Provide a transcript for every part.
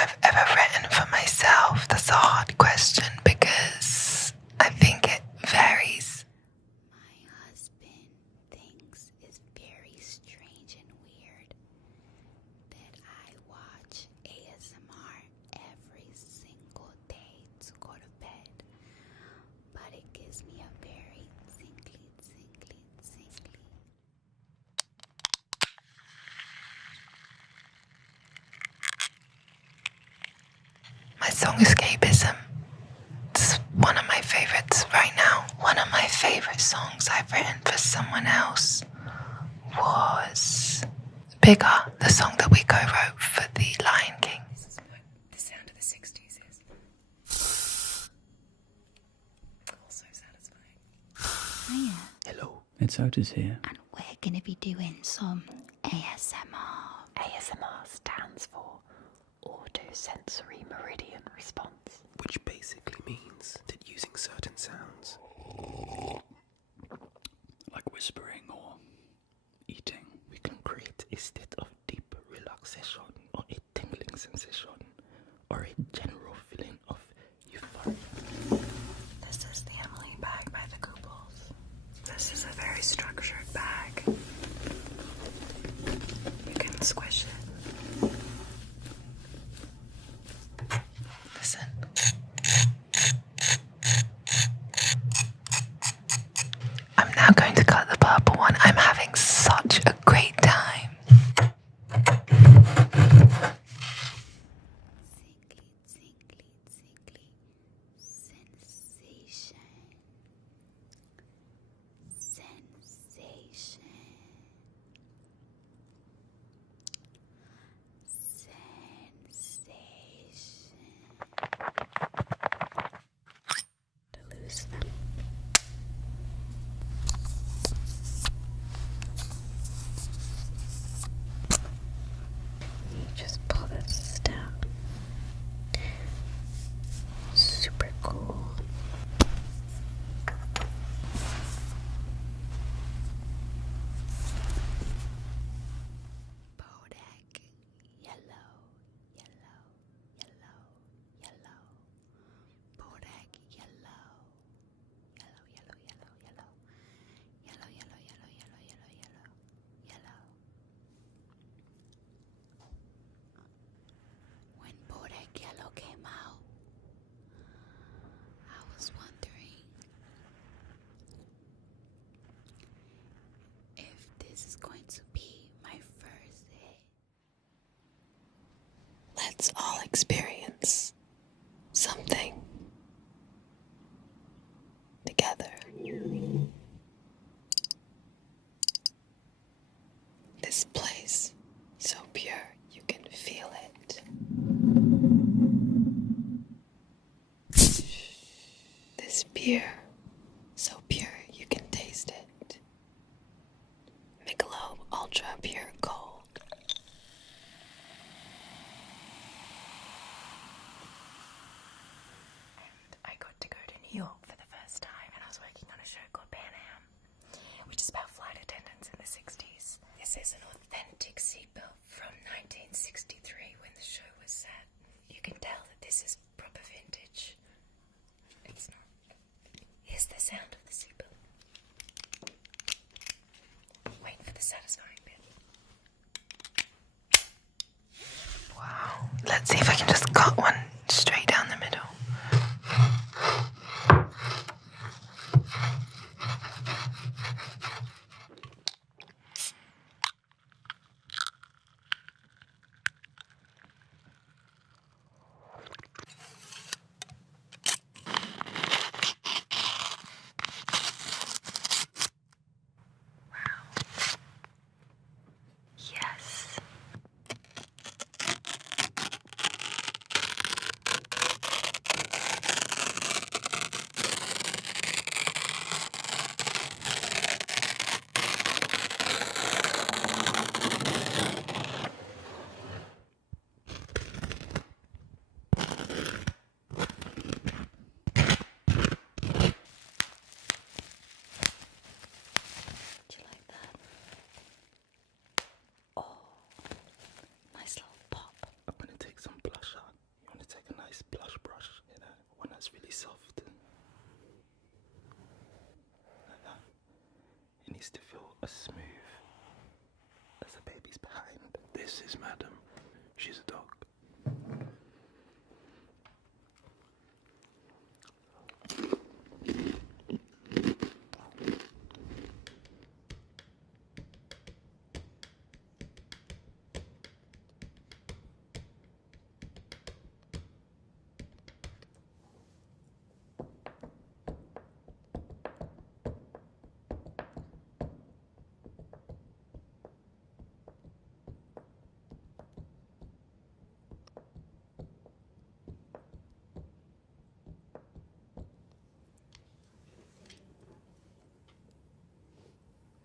I've ever written for myself. That's a hard question because I think it varies. My husband thinks it's very strange and weird that I watch ASMR every single day to go to bed, but it gives me a very tingly. My song Escapism. It's one of my favorites right now. One of my favorite songs I've written for someone else was Bigger, the song that we co-wrote for The Lion King. This is what the sound of the 60s is. Also satisfying. Hiya. Hello, it's Otis here. And we're gonna be doing some ASMR. ASMR stands for Autosensory Meridian Response, which basically means that using certain sounds, Like whispering or eating. we can create a state of deep relaxation or a tingling sensation or a general feeling of euphoria. This is the Emily bag by the Googles. This is a very structured bag. You can squish it. Listen. I'm now going to cut the purple one. I'm having such a great time. Tingly sensation. To lose them. You just pull this down. Super cool. Bodak yellow. Bodak yellow. When Bodak Yellow came out, I was wondering if this is going to be my first hit. Let's all experience something together. This place, so pure, you can feel it. This beer, so pure, you can taste it. Michelob Ultra Pure Gold. And I got to go to New York for the first time, and I was working on a show called Pan Am, which is about flight attendants in the 60s. This is an authentic seatbelt from 1963 when the show was set. You can tell that this is proper vintage. It's not. Here's the sound of the seatbelt. Wait for the satisfying bit. Wow. Let's see if I can just cut one straight down the middle. needs to feel as smooth as a baby's behind. This is Madam. She's a dog.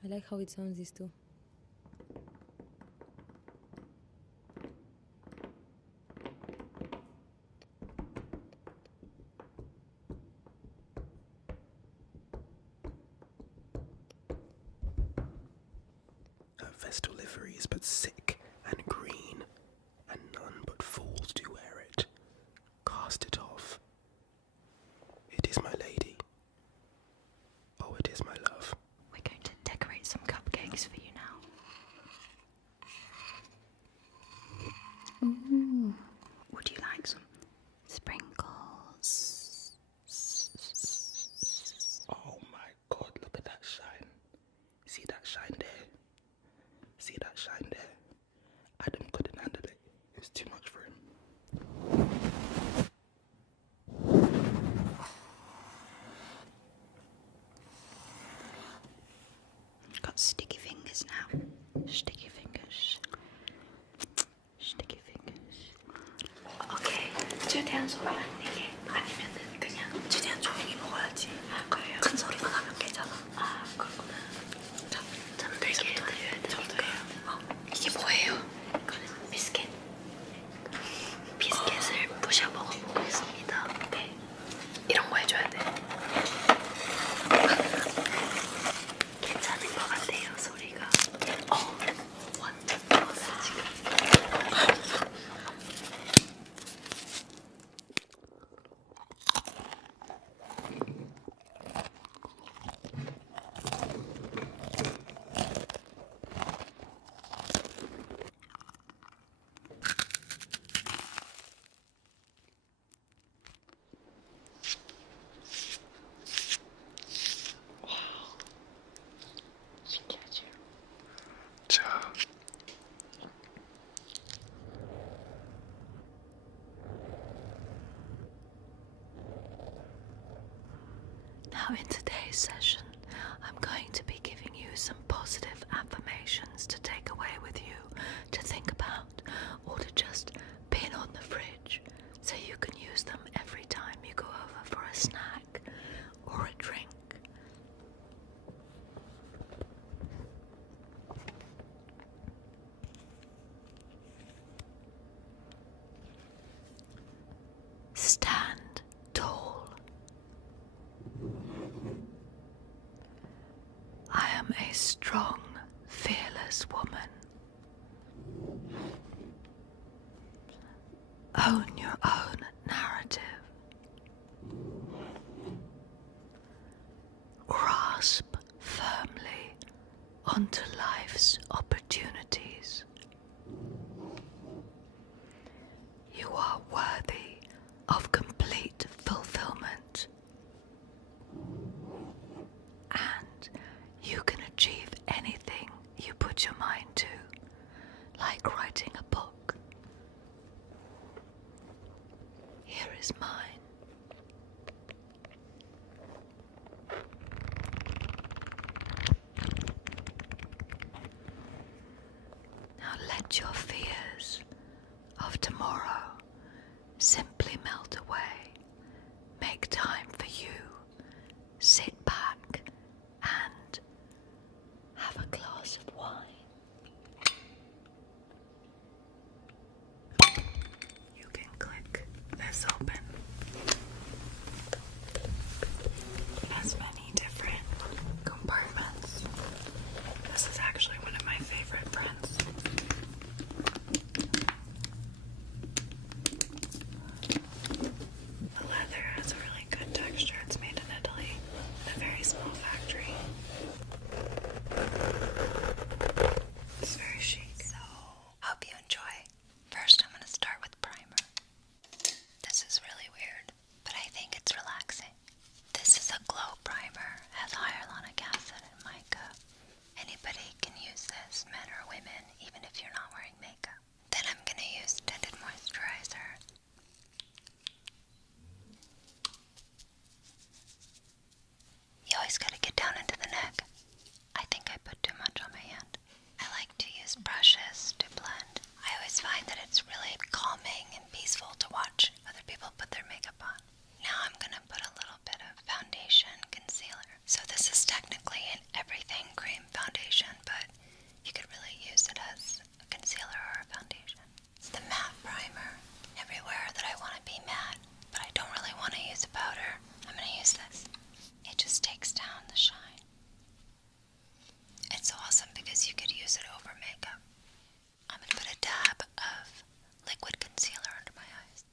I like how it sounds, these two. Her vestal livery is but sick and green, and none but fools do wear it. Cast it off. It is my lady. Oh, it is my love. We're going to decorate some cupcakes for you now. Ooh. Would you like some sprinkles? Oh my God, look at that shine. See that shine there? See that shine there? Adam couldn't handle it. It was too much for him. Got sticky fingers now. Sticky fingers. Sticky fingers. 오케이. 최대한 소리 안 내게. 아니면은 그냥 최대한 조용히 먹어야지. 아, 그래요? 큰 소리만 하면 괜찮아. 아, 그렇구나. 잠들게 해드려야 되니까요. 이게 뭐예요? 이거는 비스켓. 비스켓을 부셔 먹어보겠습니다. 네. 이런 거 해줘야 돼. 괜찮은 것 같아요, 소리가. 완전 좋았어, 지금. 신기하죠? 자, Now in today's session, I'm going to be giving you some positive affirmations to take away with you, to think about, or to just pin on the fridge, so you can use them every time you go over for a snack or a drink. Stand tall. I am a strong, fearless woman. Own your own narrative. Grasp firmly onto life's opportunities. You are worthy of complete fulfillment. And you can achieve anything you put your mind to, like writing a book. Here is mine. Now let your fears of tomorrow simply melt away. Make time for you. Sit back and have a glass of wine. You can click this open. It has many different compartments. This is actually one of my favorite prints. really an everything cream foundation, but you could really use it as a concealer or a foundation. It's the matte primer. Everywhere that I want to be matte, but I don't really want to use a powder, I'm going to use this. It just takes down the shine. It's awesome because you could use it over makeup. I'm going to put a dab of liquid concealer under my eyes.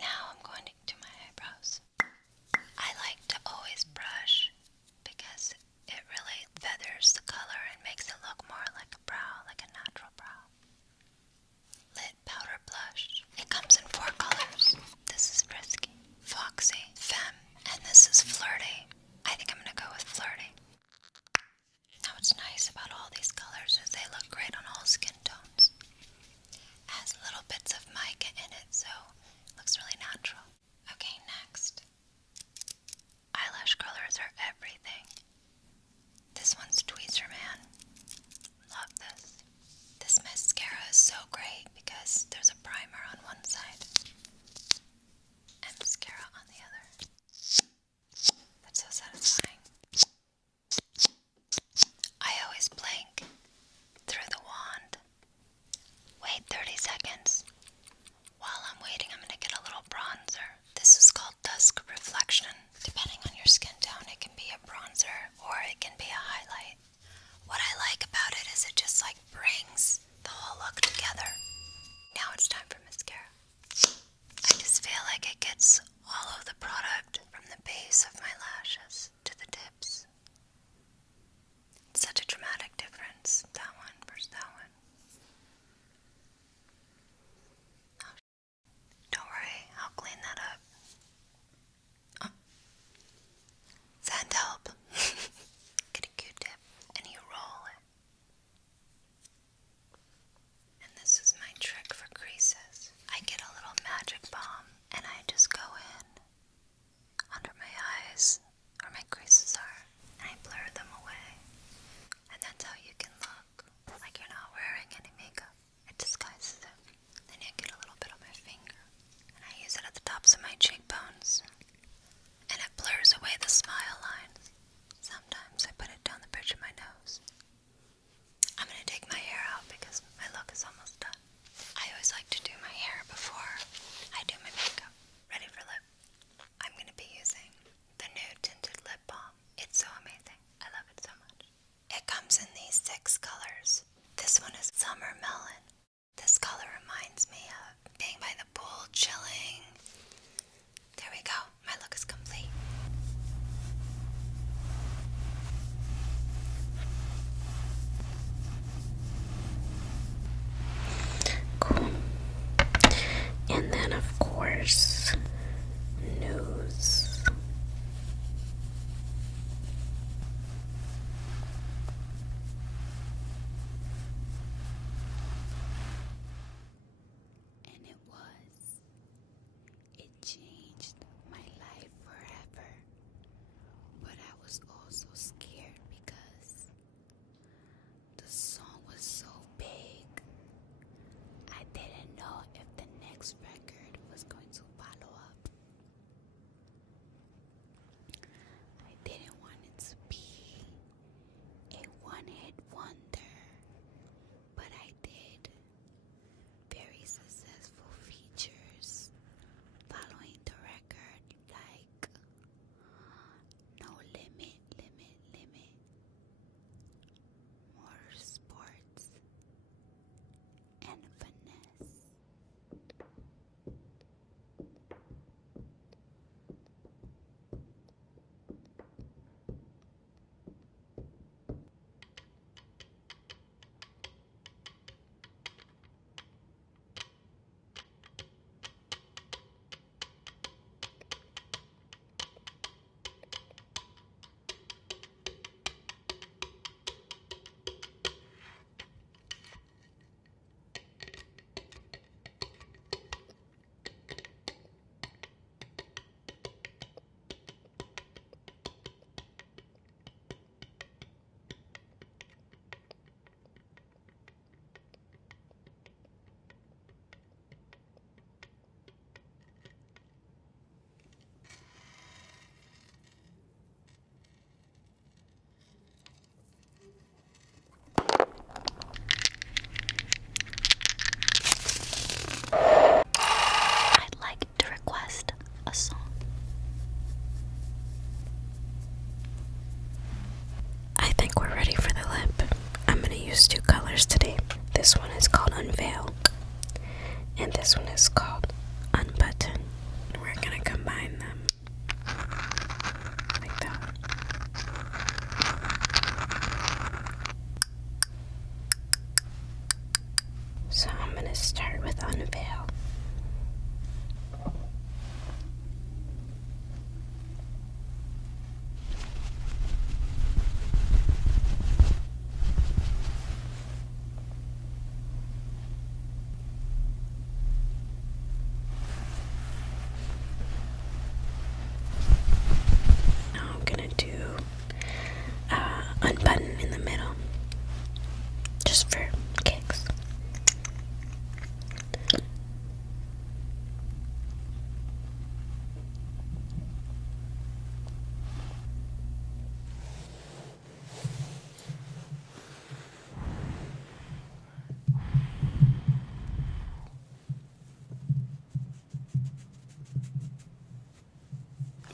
Now I'm going to do my eyebrows. I like to always brush because it really feathers the color and makes it look more like a brow, like a natural brow. Lit powder blush. It comes in 4 colors. This is Frisky, Foxy, Femme, and this is Flirty. I think I'm going to go with Flirty. Now what's nice about all these colors is they look great on all skin tones. It has little bits of mica in it, so it looks really natural. Okay, next. Eyelash colors are everything. This one's Tweezerman. Love this. This mascara is so great because there's a primer on one side and mascara on the other. That's so satisfying. I always blink through the wand. Wait 30 seconds. While I'm waiting, I'm going to get a little bronzer. This is called Dusk Reflection. Depending on your skin tone, it can be a bronzer or it can be a highlight. What I like about it is it just like brings the whole look together. Now it's time for mascara. I just feel like it gets all of the product from the base of my lashes to the tips. It's such a dramatic difference. That one versus that one. Oh, don't worry, I'll clean that up. Oh. Send help. Get a Q-tip and you roll it. And this is my trick for creases. I get a little magic balm and I just go in under my eyes where my creases are and I blur them away. And that's how you can look like you're not wearing any makeup. It disguises it. Then you get a little bit on my finger and I use it at the tops of my cheekbones. And it blurs away the smile lines. Sometimes I put it down the bridge of my nose. I'm going to take my hair out because my look is almost done. I always like to do my hair before I do my makeup. Ready for lip? I'm going to be using the new tinted lip balm. It's so amazing. I love it so much. It comes in these 6 colors. This one is Summer Melon. This color reminds me of being by the pool, chilling. There we go. My look is complete. Cool. And then, of course, news. And it changed my life forever. But I was also scared because the song was so big. I didn't know if the next record was going to follow up. I didn't want it to be a one-hit wonder, but I did very successful features following the record, like No Limit, Limit, Limit. colors today. This one is called Unveil, and this one is called Unbutton. We're gonna combine them like that. So I'm gonna start with Unveil. Unbutton in the middle, just for kicks.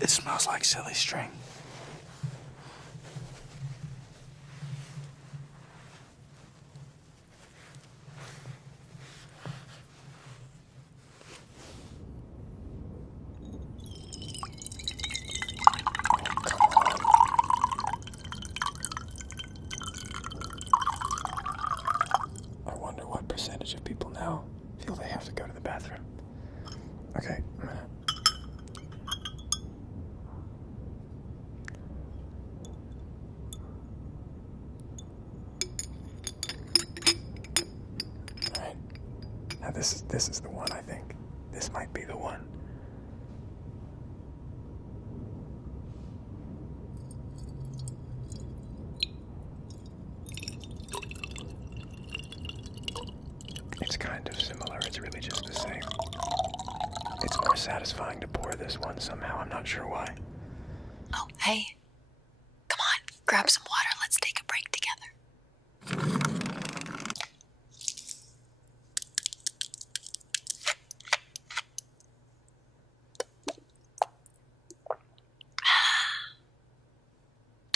It smells like silly string. I wonder what percentage of people now feel they have to go to the bathroom. Okay, a minute. Alright. Now this is the one, I think. This might be the one. It's kind of similar, it's really just the same. It's more satisfying to pour this one somehow, I'm not sure why. Oh, hey. Come on, grab some water. Let's take a break together.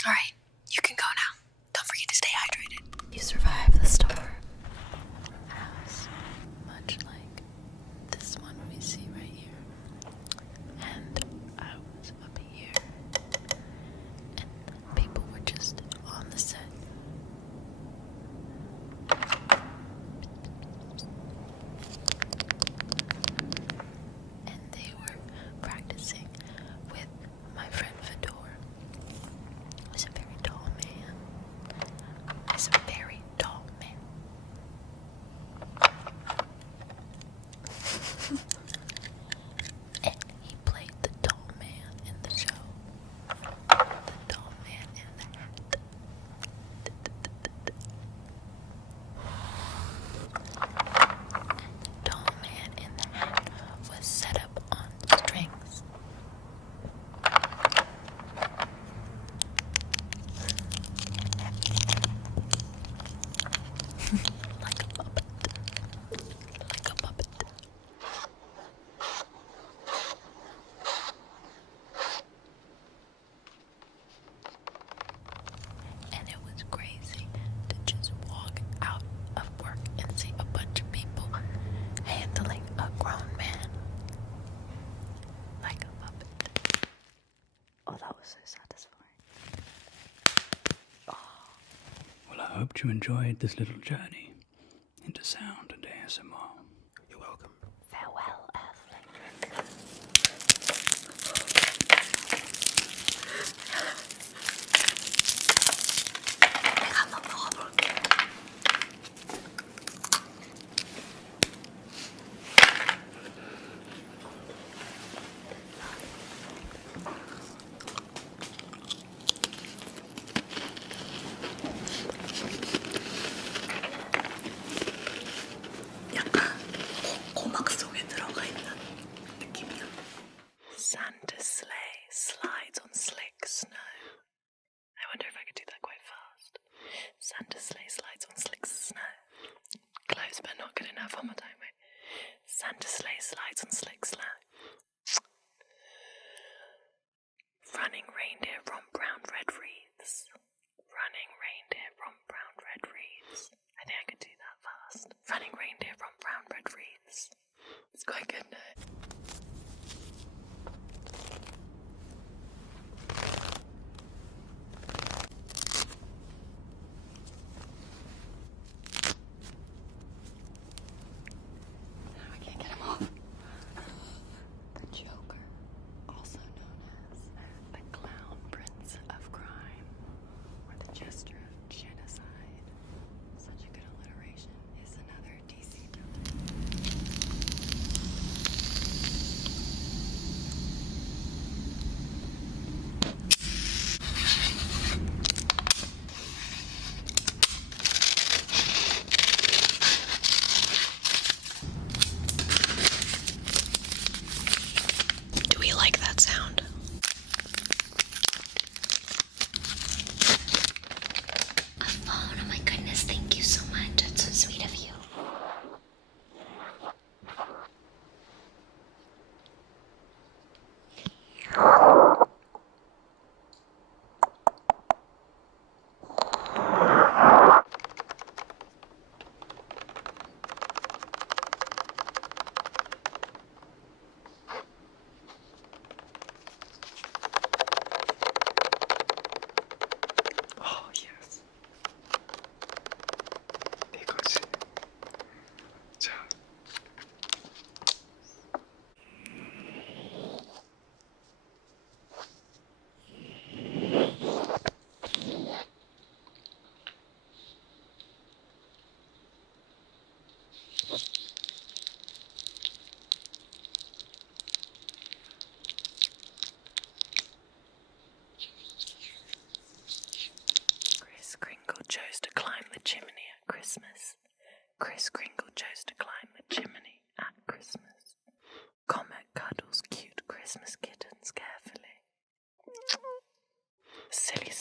All right, you can go now. Don't forget to stay hydrated. You survived the storm. House, much like this one we see right here. And I was up here. And people were just on the set. And they were practicing with my friend Fedor. He's a very tall man. He's a very tall man. And he played the tall man in the show. The tall man in the hat. And the tall man in the hat was set up on strings. Like a puppet. Like a puppet. And it was crazy to just walk out of work and see a bunch of people handling a grown man like a puppet. Oh, that was so satisfying. Well, I hoped you enjoyed this little journey into sound and ASMR. You're welcome. Farewell, Earthling. Santa sleigh slides on slick snow. I wonder if I could do that quite fast. Santa sleigh slides on slick snow. Close, but not good enough on my time. Right? Santa sleigh slides on slick snow. Running reindeer romp round red wreaths. Running reindeer romp round red wreaths. I think I could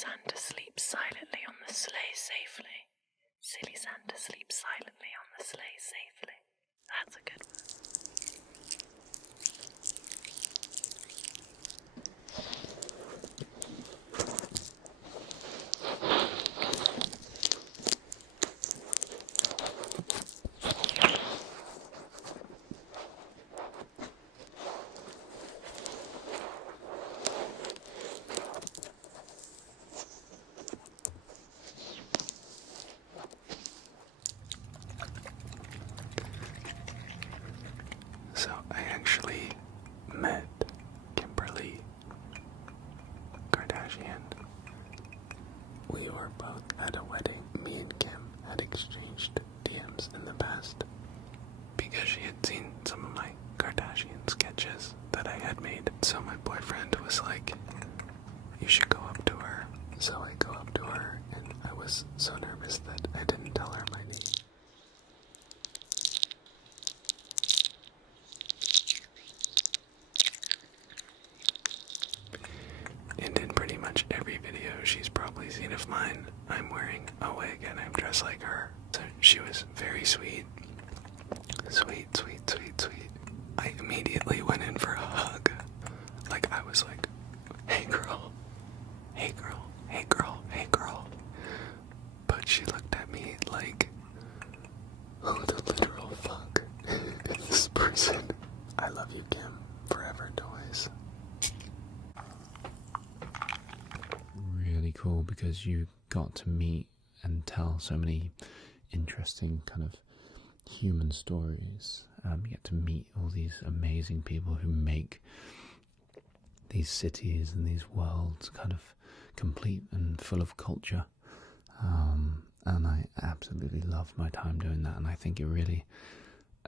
Santa sleeps silently on the sleigh safely. Silly Santa sleeps silently on the sleigh safely. That's a good one. So I actually met Kimberly Kardashian. We were both at a wedding. Me and Kim had exchanged DMs in the past because she had seen some of my Kardashian sketches that I had made. So my boyfriend was like, you should go up to her. So I go up to her, and I was so nervous that I didn't tell her my name. And in pretty much every video she's probably seen of mine, I'm wearing a wig and I'm dressed like her. So she was very sweet. Sweet, sweet, sweet, sweet. I immediately went in for a hug. Like, I was like, hey girl, hey girl, hey girl, hey girl. But she looked at me like, who the literal fuck is this person? I love you, Kim. Forever and always. Really cool because you got to meet and tell so many interesting kind of human stories. You get to meet all these amazing people who make these cities and these worlds kind of complete and full of culture. And I absolutely love my time doing that, and I think it really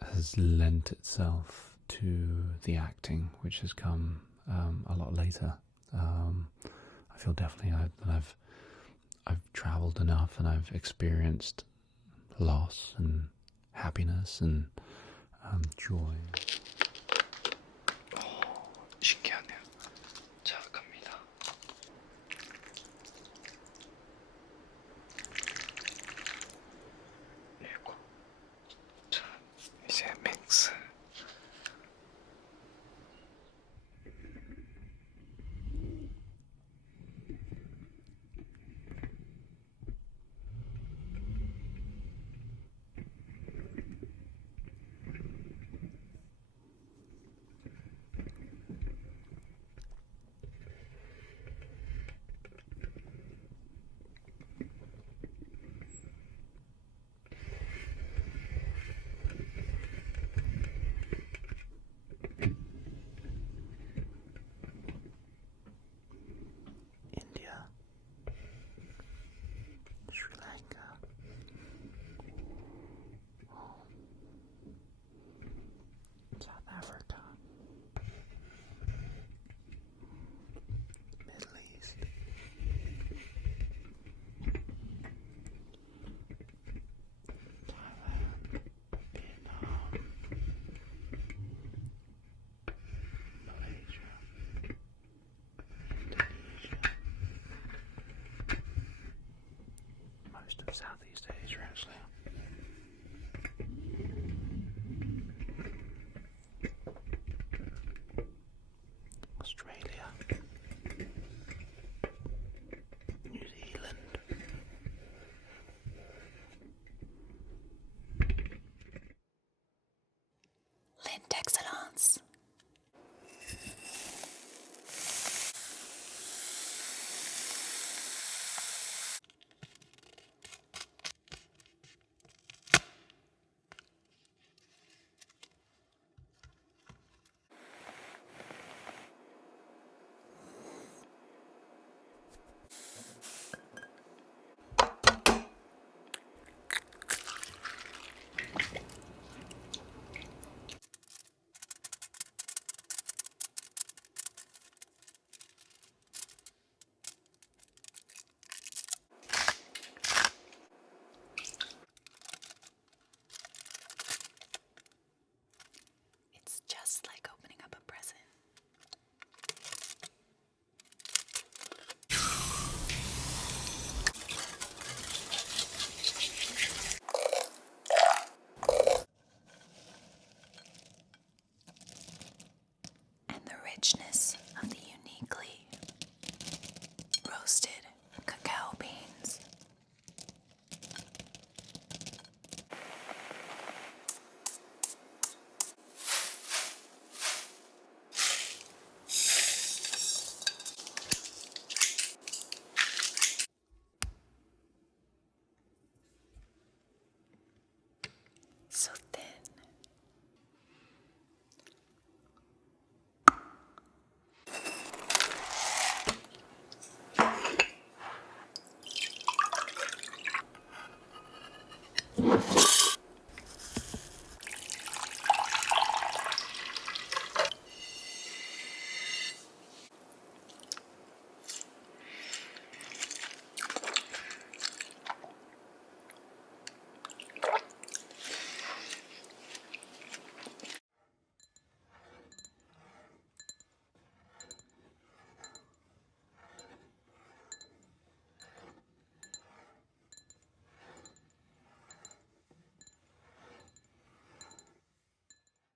has lent itself to the acting, which has come a lot later. I feel definitely that I've travelled enough and I've experienced loss and happiness and joy. 신기하네요. 자, 갑니다. 일곱. 자, 이제 믹스. India, Sri Lanka, South Africa, Middle East, Thailand, Vietnam, Malaysia, Indonesia, most of Southeast Asia actually.